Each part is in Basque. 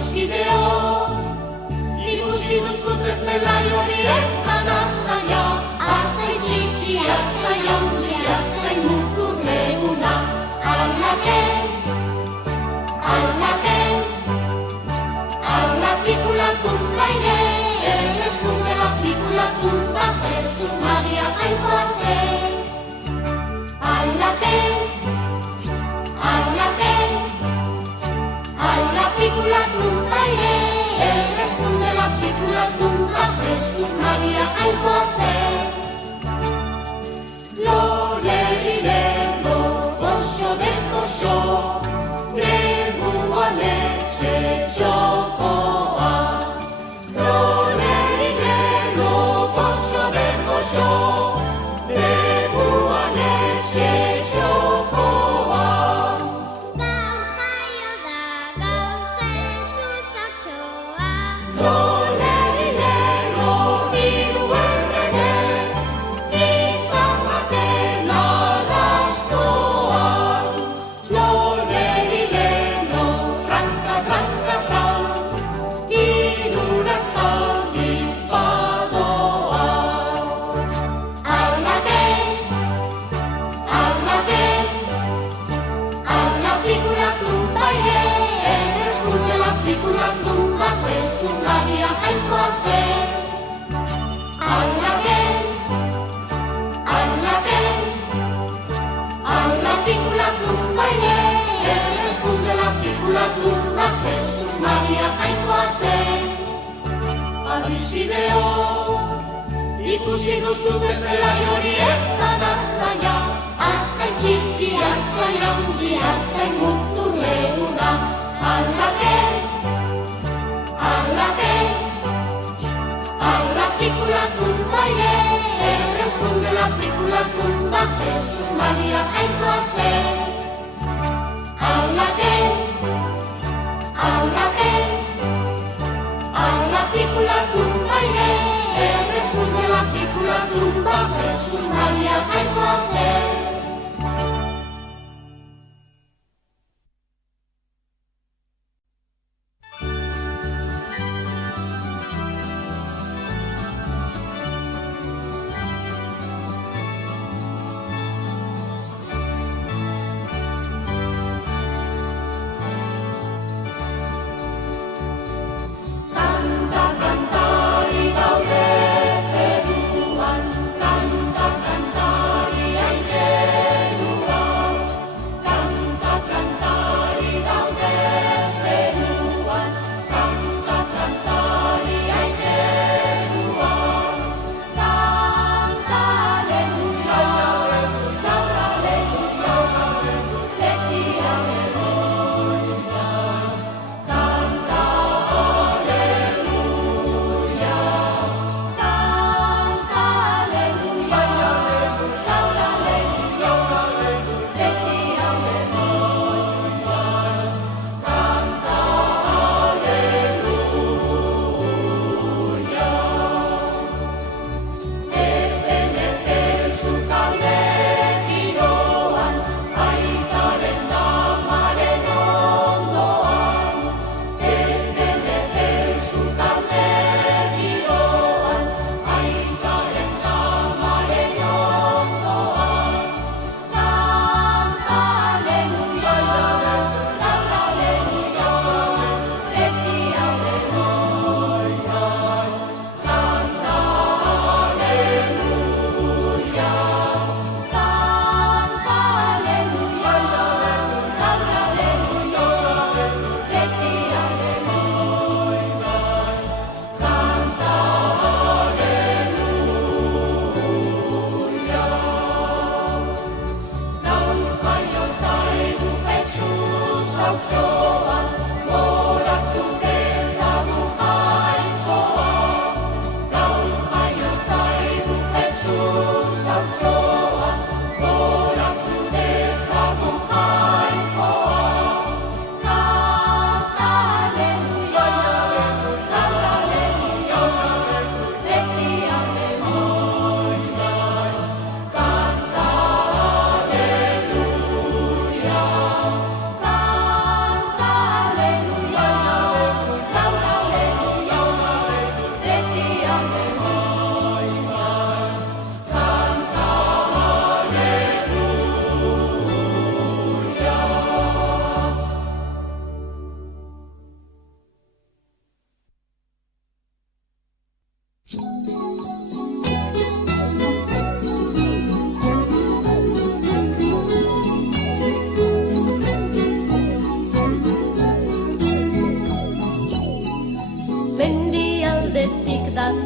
Adiskideok, ikusi duzute zelai horietan atzaia, atzai txiki, atzai handi, atzai mutur leguna. Aldake, ala pikulatun baine, erreskundela pikulatun ba, Jesus Maria jainkoa zen. Aldake, ala pikulatun baine, erreskundela pikulatun ba, Jesus Maria jainkoa zen. Lo lerirelo, goxo de goxo, neguan etxe txokoa. Lo lerirelo, goxo de goxo, neguan etxe txokoa. Gaur jaio da, gaur Jesus atxoa. Lo lerirelo, hiru errege, izan baten arrastoan. Lo lerirelo, tranka, tranka, tran, hirurak zaldiz badoa. Aldake, ala pikulatun baie, erreskundela pikulatun ba, Jesus Maria jainkoa zen. Aldake, ala pikulatun baie, erreskundela pikulatun ba, Jesus Maria jainkoa zen. Adiskideok, ikusi duzute zelai horietan atzaia, atzai txiki, atzai handi, atzai mutur leguna. Aldake, ala pikulatun baine, erreskundela pikulatun ba, Jesus Maria jainkoa zen. Aldake, ala pikulatun baine, erreskundela pikulatun ba, Jesus Maria jainkoa zen. Kanta, kantari daude zeruan, kanta, kantariak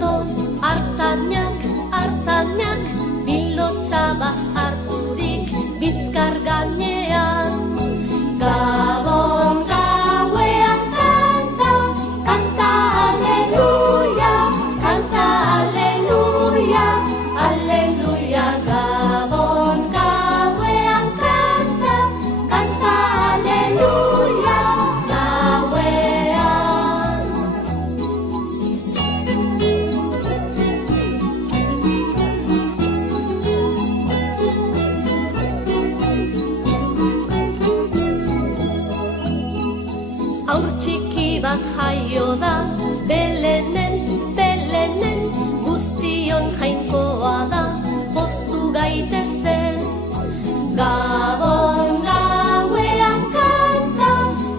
datoz artzainak bilotxaba harturik bizkar gainean. Gabon gauean kanta, kanta aleluia, kanta aleluia, aleluia. Gabon gauean kanta, kanta aleluia, gauean. Aur txiki bat jaio da, Belenen, Belenen, guztion jainkoa da, poztu gaitezen. Gabon gauean kanta,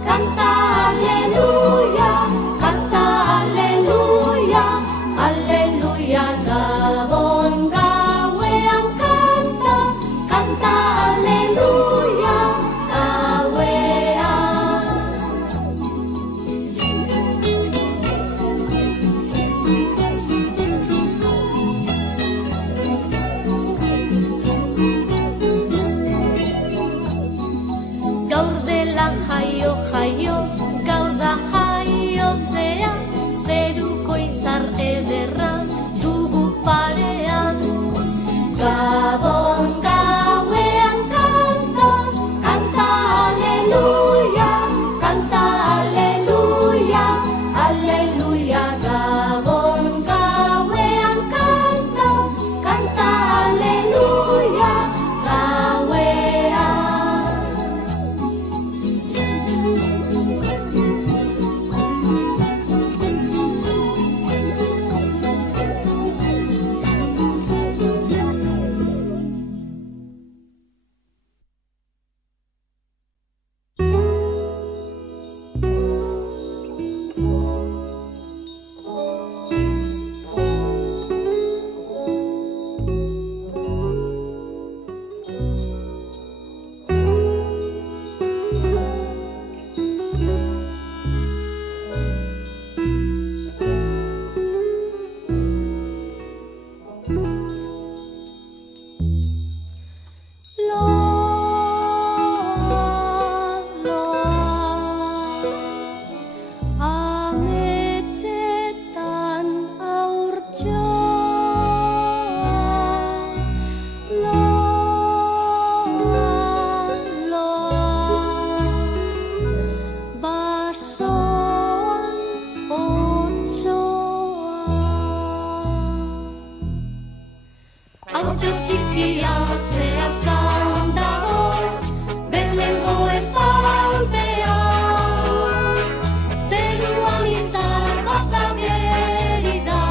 kanta aleluia, kanta aleluia, aleluia. Gabon gauean kanta, kanta aleluia, gauean. Gaur dela jaio, gaur da jaiotzea, zeruko izar ederra dugu parean. Gabon gauean kanta, kanta aleluia, kanta aleluia, aleluia. Gabon gauean kanta, kanta aleluia, gauean. Ametxetan aurtxoa, basoan otsoa. Hautxo txikia zehazkan dago, Belengo estalpean. Zeruan izar bat ageri da,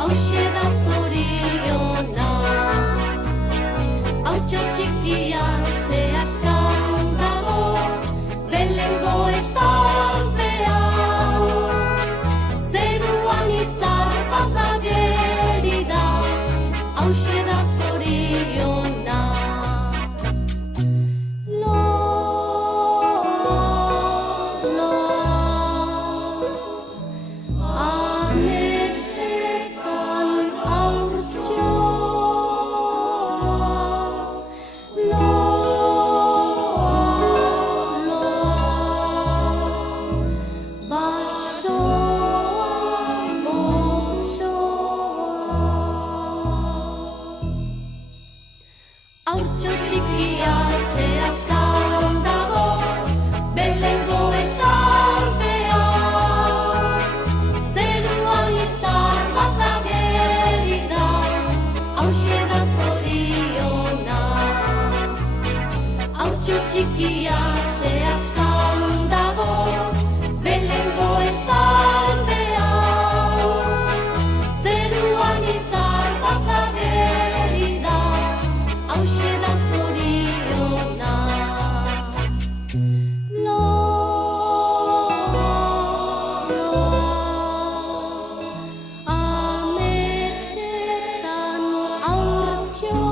hauxe da zoriona. Hautxo txikia zehazkan dago, Belengo estalpean. Zeruan izar bat ageri da, hauxe da zoriona. Ametxetan aurtxoa, basoan otsoa. Hautxo txikia zehazkan dago, Belengo estalpean. Zeruan izar bat ageri da, hauxe da zoriona. Hautxo txikia zehazkan dago, Belengo estalpean. Zeruan izar bat ageri da, hauxe da zoriona. Ametxetan aurtxoa,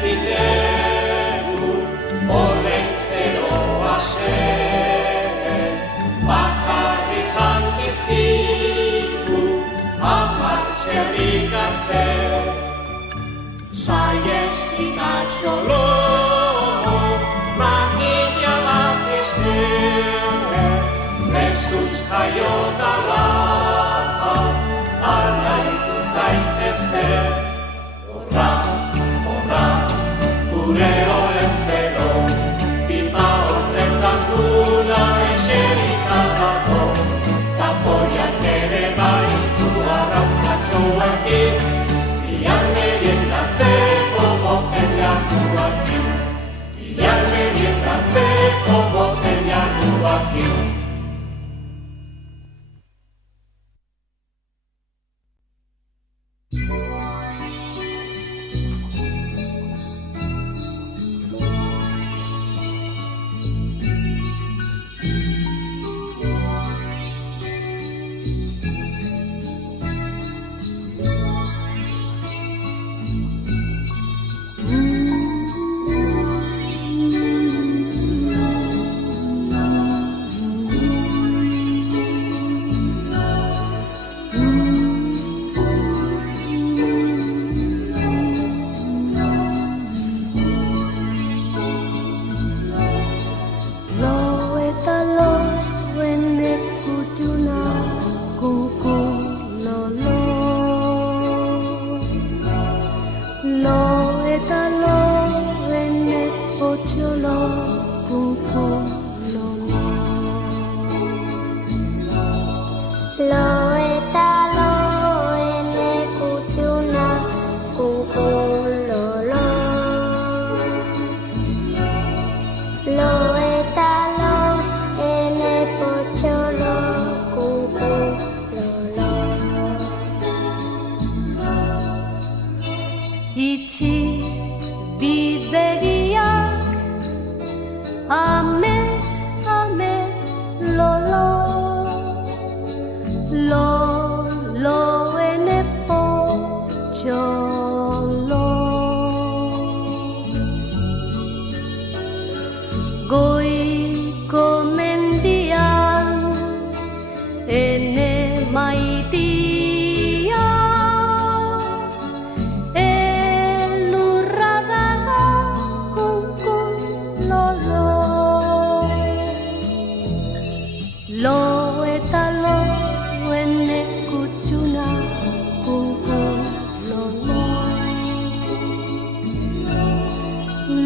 zinegu, olentzero ase, bakarri jantizkigu, amartxerrik azte. Saiestik Solo, makina bat este, Jesus jaio dala, alaitu zaitezte. Horra, horra, gure olentzero, pipa horretan gula eserika dago, tapoiak ere baitu arrautzatxoakin, iarmerien datzeko boten jarduakin, iarmerien datzeko boten jarduakin. Itxi bidegiak amets, amets, lolo, lolo ene potxolo. Goiko mendian ene maitia, lo eta lo ene kutxuna kunku lo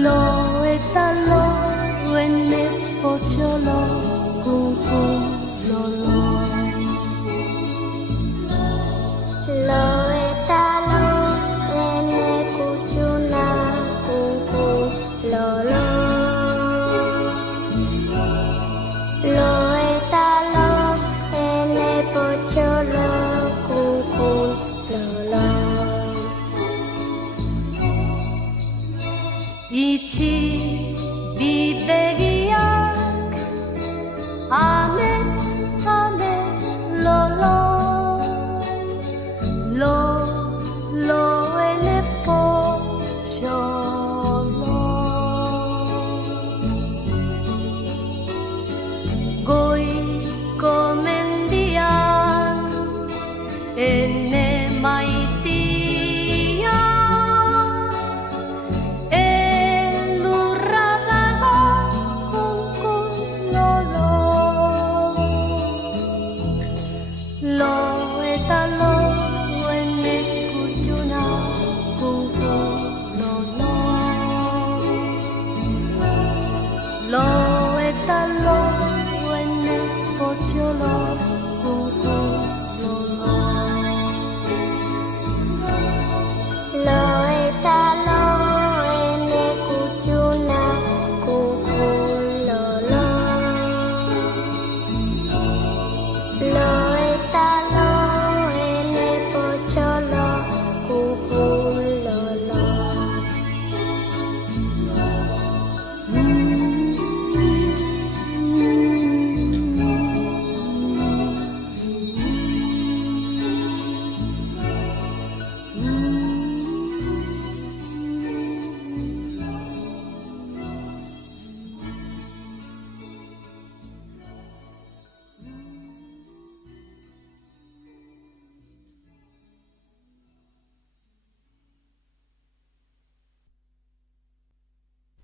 lo eta lo ene potxolo kunku lo Lo eta lo ene kutxuna kunku lo Lo eta lo ene potxolo kunku lo Itxi bidegiak amets, amets, lolo, lo ene potxolo. Goiko mendian ene maitia, elurra dago kunku lolo.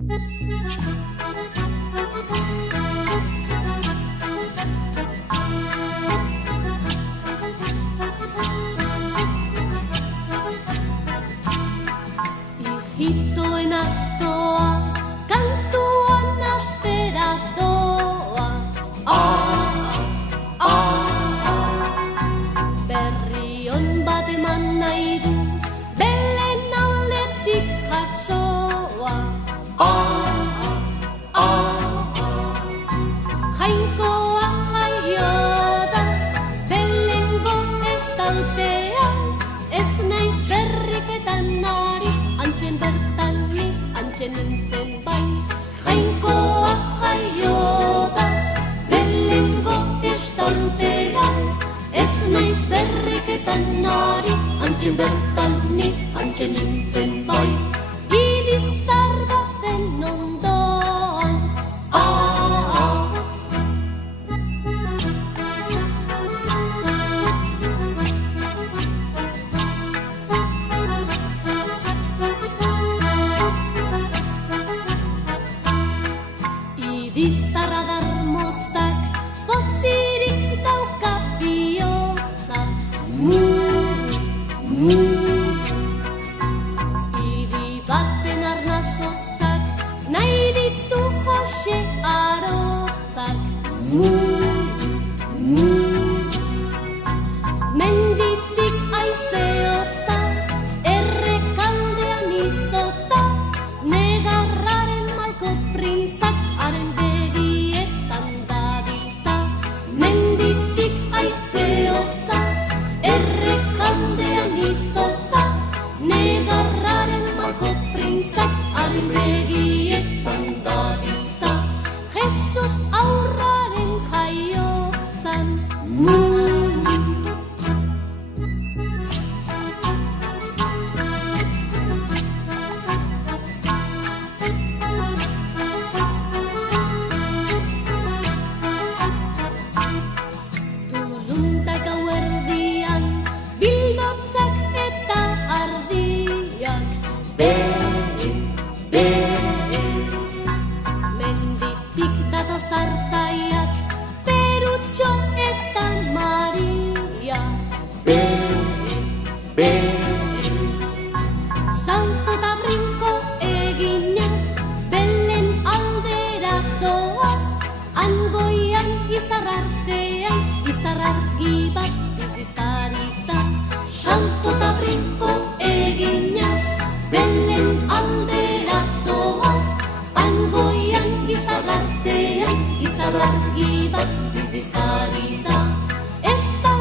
Ijitoen astoa, kantuan astera doa. Berri on bat eman nahi du, Belen aldetik jasoa. Jainkoa jaio da, Belengo estalpean, ez naiz berriketan ari, antxen bertan ni, antxen nintzen bai. Jainkoa jaio da, Belengo estalpean, ez naiz berriketan ari, antxen bertan ni, antxen nintzen bai. Irizar baten ondoan, Irizarra darmotzak, pozirik dauka bihotzak. Idi baten arnasotzak, nahi ditu Jose Arotzak. Menditik aizeotza, errekaldean izotza, negarraren malko printzak, haren begietan dabiltza. Menditik aizeotza, errekaldean izotza, negarraren malko printzak, haren begietan dabiltza. Jesus aurraren jaiotzan. Tulunta gauerdian, bildotxak eta ardiak. Menditik datoz hartzaiak, Perutxo eta Maria. Salto eta brinko eginez, Belen aldera doaz, angoian izarrartean, izarrargi bat bizizarita. Salto eta brinko eginez, Belen aldera doaz, angoian izarrartean, izarrargi bat bizizarita. Ez da